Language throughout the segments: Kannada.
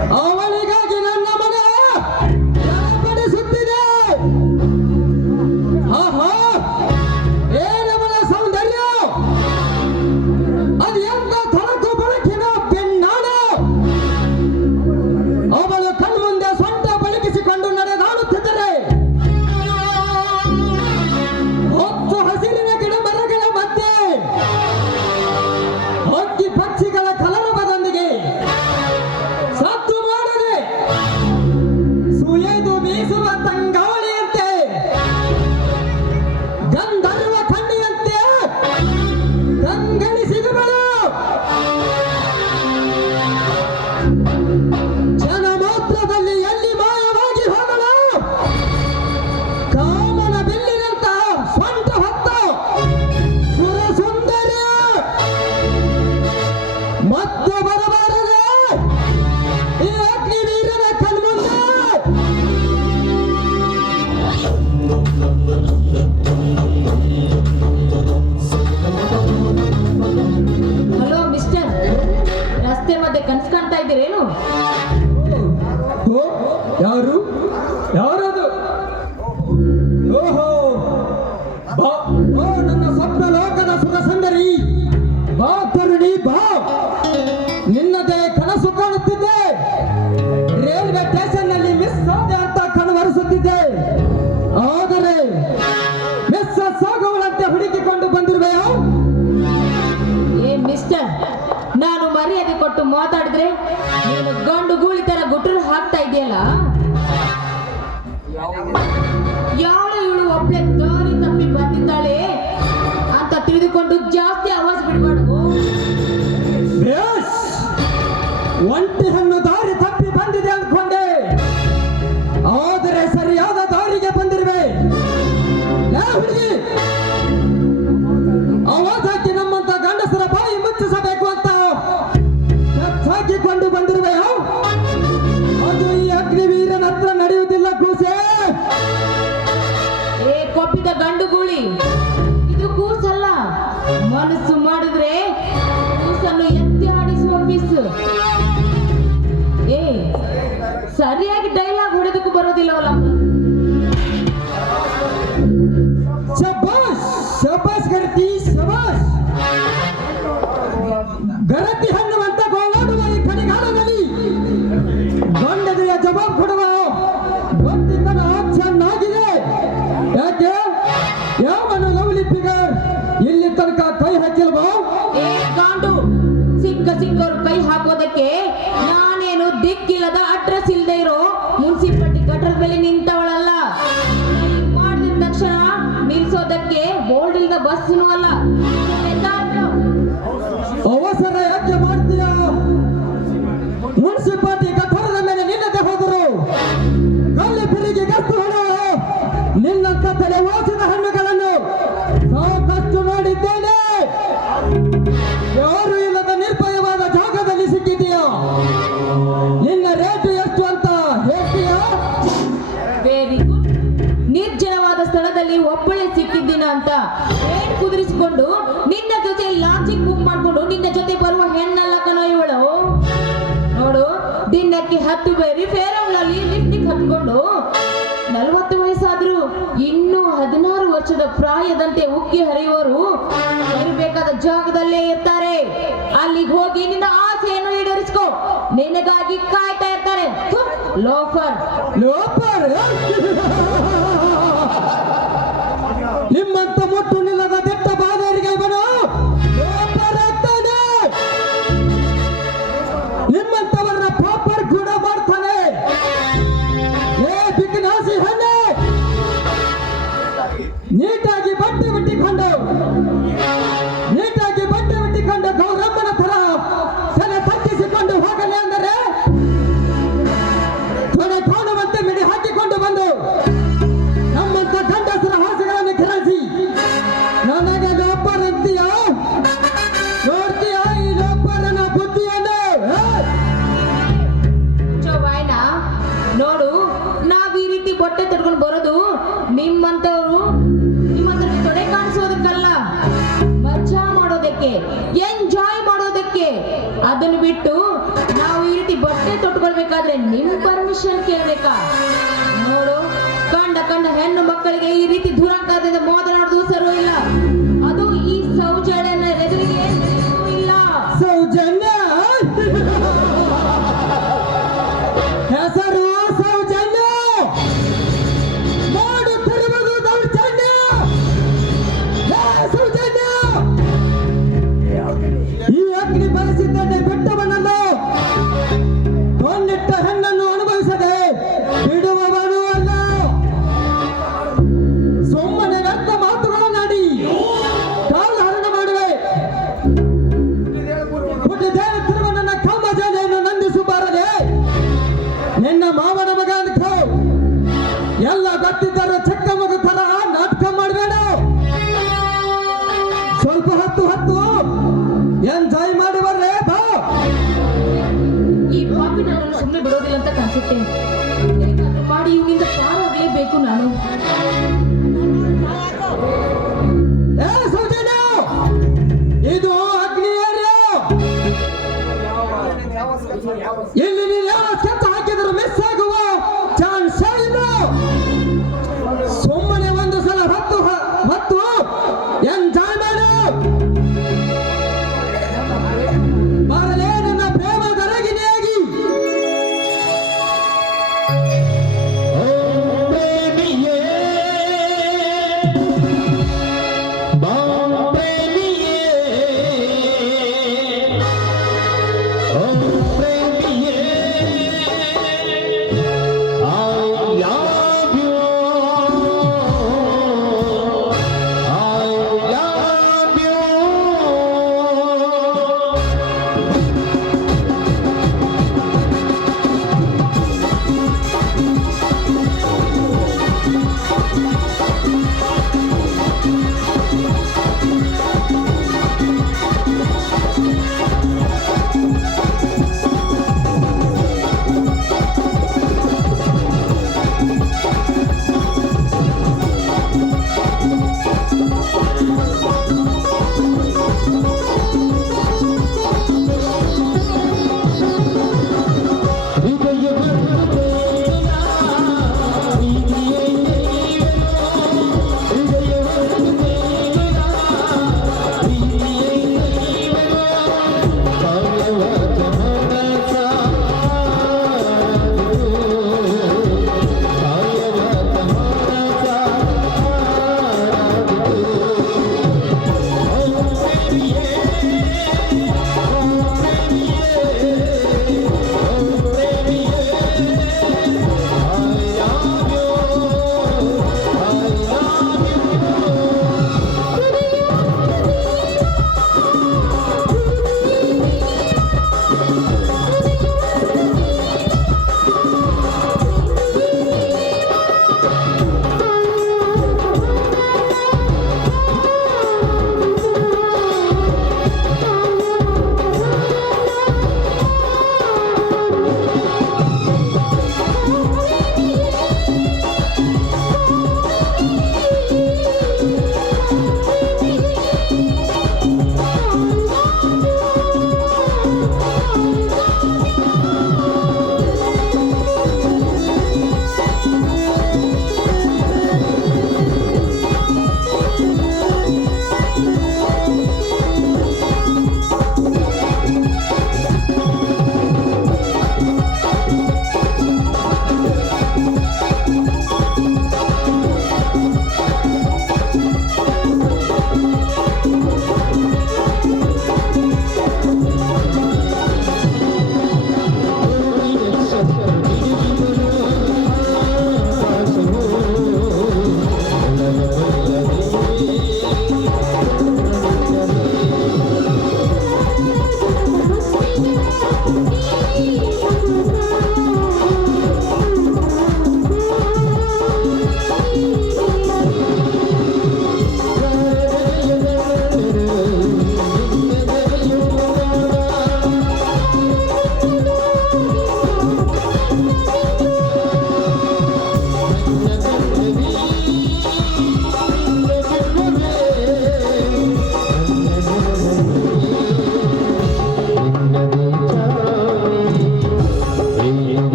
¡Ah, vale! ಅಲ್ಲ ಇವಳು ಒಬ್ಬಳೆ ದಾರಿ ತಪ್ಪಿ ಬಂದಿದ್ದಾಳೆ ಅಂತ ತಿಳಿದುಕೊಂಡು ಜಾಸ್ತಿ ಅವಾಜ್ ಬಿಡ करती ಬೇರಿ ಫೇರ್ ಅವಳಲ್ಲಿ ಲಿಫ್ಟಿಗೆ ಹತ್ಕೊಂಡು ನಲವತ್ತು ವಯಸ್ಸಾದ್ರು ಇನ್ನೂ ಹದಿನಾರು ವರ್ಷದ ಪ್ರಾಯದಂತೆ ಉಕ್ಕಿ ಹರಿ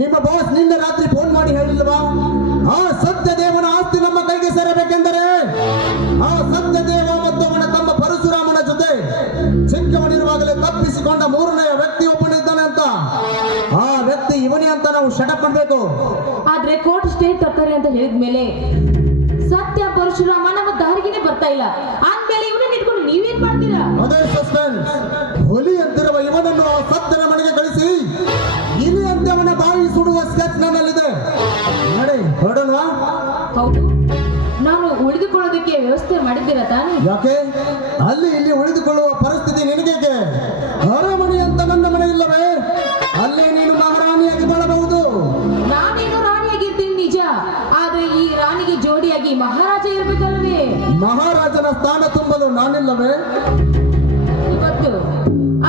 ನಿಮ್ಮ ಬಾಸ್ ನಿನ್ನೆ ರಾತ್ರಿ ಫೋನ್ ಮಾಡಿ ಹೇಳಿಲ್ವಾ? ಆ ಸತ್ಯ ದೇವನ ಆಸ್ತಿ ನಮ್ಮ ಕೈಗೆ ಸೇರಬೇಕೆಂದರೆ ಆ ಸತ್ಯ ದೇವ ಮತ್ತು ಅವನ ತಮ್ಮ ಪರಶುರಾಮನ ಜೊತೆ ಚಿಕ್ಕವನಿರುವಾಗಲೇ ತಪ್ಪಿಸಿಕೊಂಡ ಮೂರನೆಯ ವ್ಯಕ್ತಿ ಒಬ್ಬನಿದ್ದಾನೆ ಅಂತ. ಆ ವ್ಯಕ್ತಿ ಇವನೇ ಅಂತ ನಾವು ಶಟ ಮಾಡಬೇಕು. ಆದ್ರೆ ಕೋರ್ಟ್ ಸ್ಟೇ ತರ್ತಾರೆ ಅಂತ ಹೇಳಿದ್ಮೇಲೆ ಸತ್ಯ ಪರಶುರಾಮ ನಮ್ಮ ದಾರಿಗೆನೆ ಬರ್ತಾ ಇಲ್ಲ. ಆದ್ಮೇಲೆ ಇವನನ್ನ ಇಟ್ಕೊಂಡು ನೀವೇನ್ ಮಾಡ್ತೀರಾ? ಅದೇ ಸಸ್ಪೆನ್ಸ್ ಯಾಕೆ? ಅಲ್ಲಿ ಇಲ್ಲಿ ಉಳಿದುಕೊಳ್ಳುವ ಪರಿಸ್ಥಿತಿ ನಿನಗೇಕೆ? ಅರಮನೆ ಅಂತ ಬಂದ ಮನೆ ಇಲ್ಲವೇ? ಅಲ್ಲೇ ನೀನು ಮಹಾರಾಣಿಯಾಗಿ ಬಾಳಬಹುದು. ನಾನೇನು ರಾಣಿಯಾಗಿರ್ತೀನಿ ನಿಜ ಆದ್ರೆ ಈ ರಾಣಿಗೆ ಜೋಡಿಯಾಗಿ ಮಹಾರಾಜ ಇರ್ಬೇಕಲ್ವೇ? ಮಹಾರಾಜನ ಸ್ಥಾನ ತುಂಬಲು ನಾನಿಲ್ಲವೇ? ಇವತ್ತು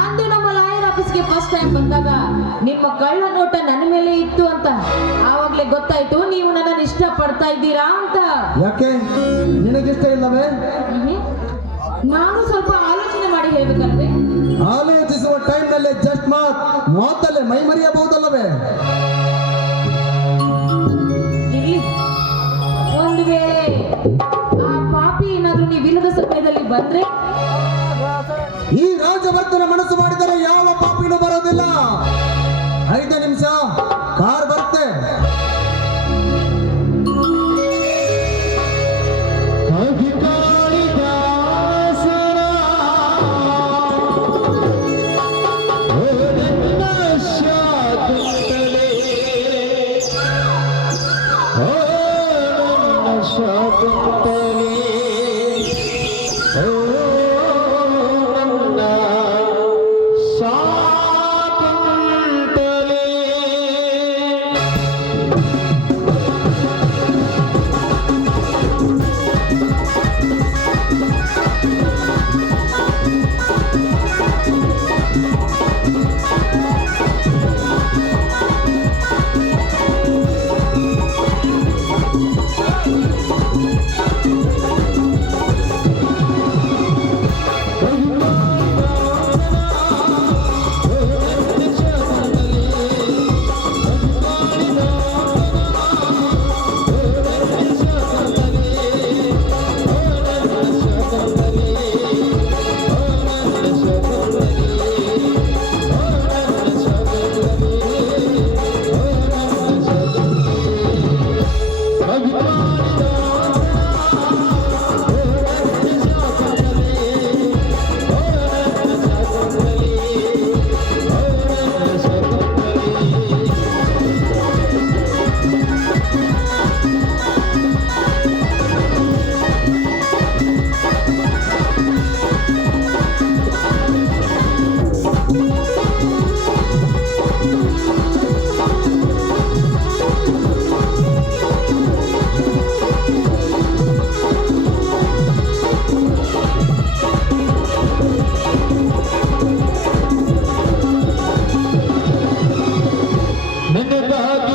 ಅಂದು ನಮ್ಮ ಲಾಯರ್ ಆಫೀಸ್ಗೆ ಫಸ್ಟ್ ಟೈಮ್ ಬಂದಾಗ ನಿಮ್ಮ ಕಳ್ಳ ನೋಟ ನನ್ನ ಮೇಲೆ ಇತ್ತು ಅಂತ. ಆಗ್ಲೇ ಗೊತ್ತಾಯ್ತು ನೀವು ನನ್ನ ಇಷ್ಟ ಪಡ್ತಾ ಇದ್ದೀರಾ ಅಂತ. ಯಾಕೆ? ನಿನಗಿಷ್ಟ ಇಲ್ಲವೇ? ನಾನು ಸ್ವಲ್ಪ ಆಲೋಚನೆ ಮಾಡಿ ಹೇಳ್ಬೇಕಂದ್ರೆ ಆಲೋಚಿಸುವ ಟೈಮ್ ನಲ್ಲೇ ಜಸ್ಟ್ ಮಾತ್ ಮಾತಲ್ಲೇ ಮೈ ಮರೆಯಬಹುದಲ್ಲವೇ? ಒಂದು ವೇಳೆ ಆ ಪಾಪಿ ಏನಾದ್ರೂ ನೀವಿಲ್ಲದ ಸಮಯದಲ್ಲಿ ಬಂದ್ರೆ? ಈ ರಾಜವರ್ತನ ಮನಸ್ಸು ಮಾಡಿದರೆ ಯಾವ ಪಾಪಿನೂ ಬರೋದಿಲ್ಲ. Thank you.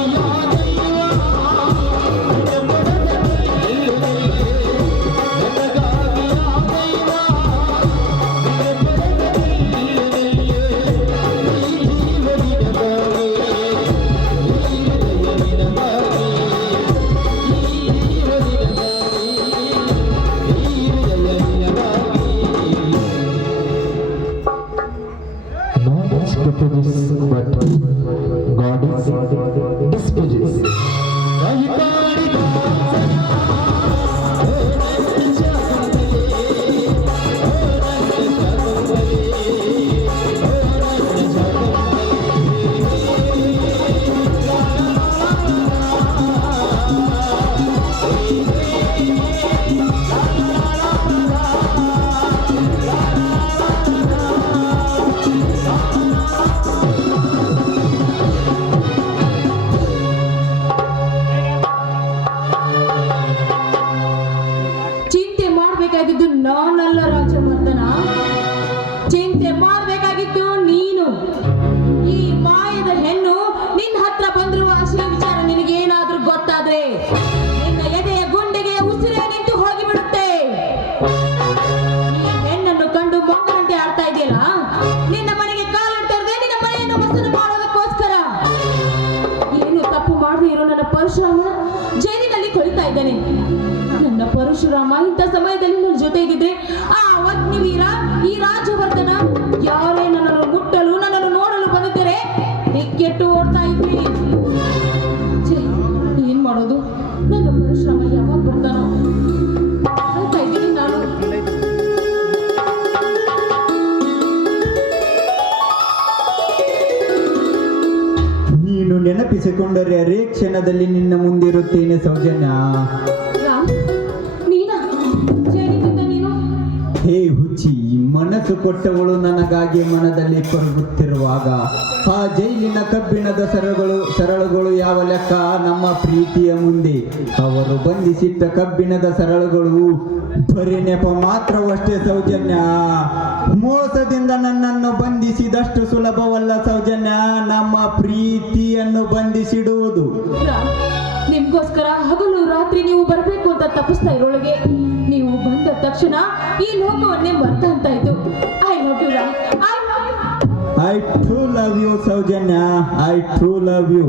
amada. ನೀನು ನೆನಪಿಸಿಕೊಂಡರೆ ಅರೇ ಕ್ಷಣದಲ್ಲಿ ನಿನ್ನ ಮುಂದಿರುತ್ತೇನೆ ಸೌಜನ್ಯ. ಹೇ ಹುಚ್ಚಿ ಮನಸ್ಸು ಕೊಟ್ಟವಳು ನನಗಾಗಿ ಮನದಲ್ಲಿ ಕೊರಗುತ್ತಿರುವಾಗ ಆ ಜೈಲಿನ ಕಬ್ಬಿಣದ ಸರಗಳು ಸರಳುಗಳು ಯಾವ ಲೆಕ್ಕ? ನಮ್ಮ ಪ್ರೀತಿಯ ಮುಂದೆ. ಅವರು ಬಂಧಿಸಿಟ್ಟ ಕಬ್ಬಿಣದ ಸರಳುಗಳು ಬರೀ ನೆಪ ಮಾತ್ರವಷ್ಟೇ ಸೌಜನ್ಯ. ಮೋಸದಿಂದ ನನ್ನನ್ನು ಬಂಧಿಸಿದಷ್ಟು ಸುಲಭವಲ್ಲ ಸೌಜನ್ಯ. ನಮ್ಮ ಪ್ರೀತಿಯನ್ನು ಬಂಧಿಸಿಡುವುದು. ನಿಮ್ಗೋಸ್ಕರ ಹಗಲು ರಾತ್ರಿ ನೀವು ಬರಬೇಕು ಅಂತ ತಪ್ಪಿಸ್ತಾ ಇರೋಳಗೆ. ನೀವು ಬಂದ ತಕ್ಷಣ ಈ ಲೋಕವನ್ನೇ ಮರ್ತ ಅಂತ ಇತ್ತು I love you I love you I true love you Soujanya. I true love you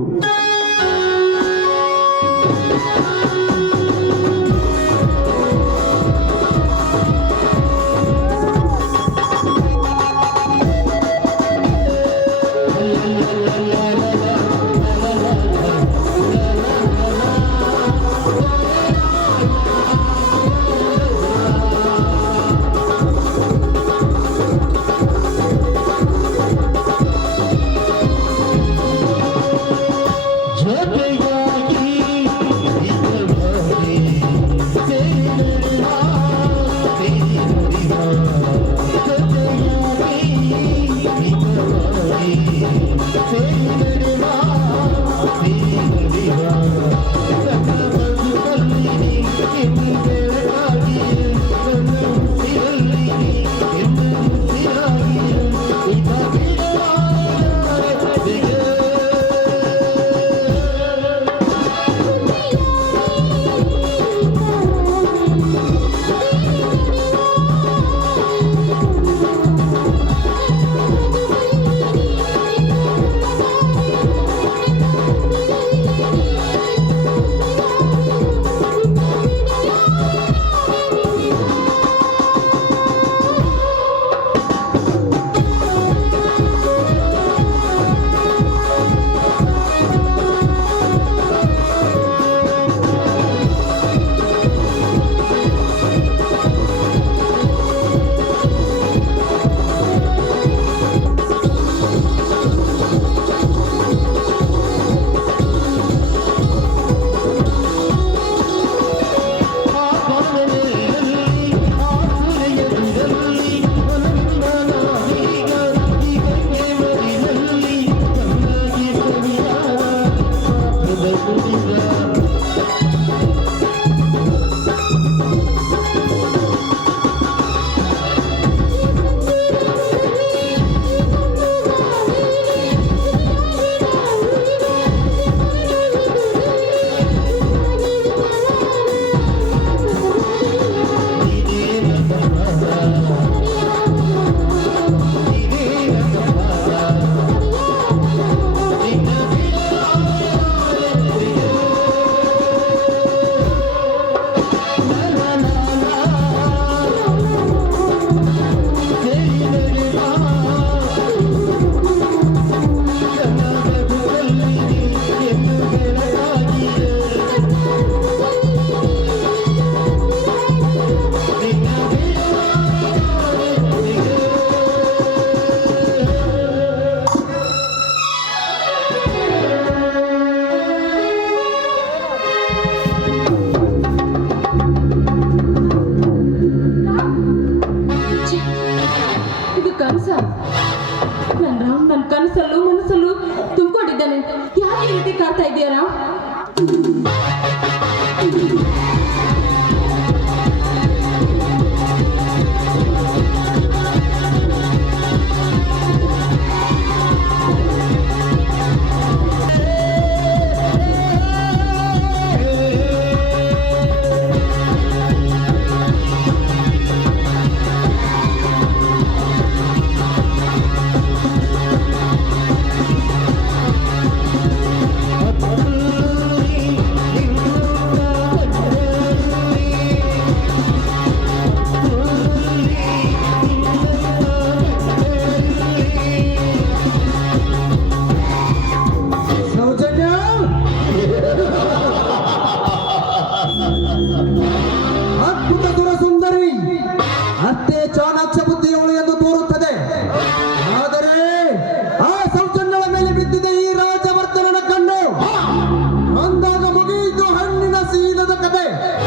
の中で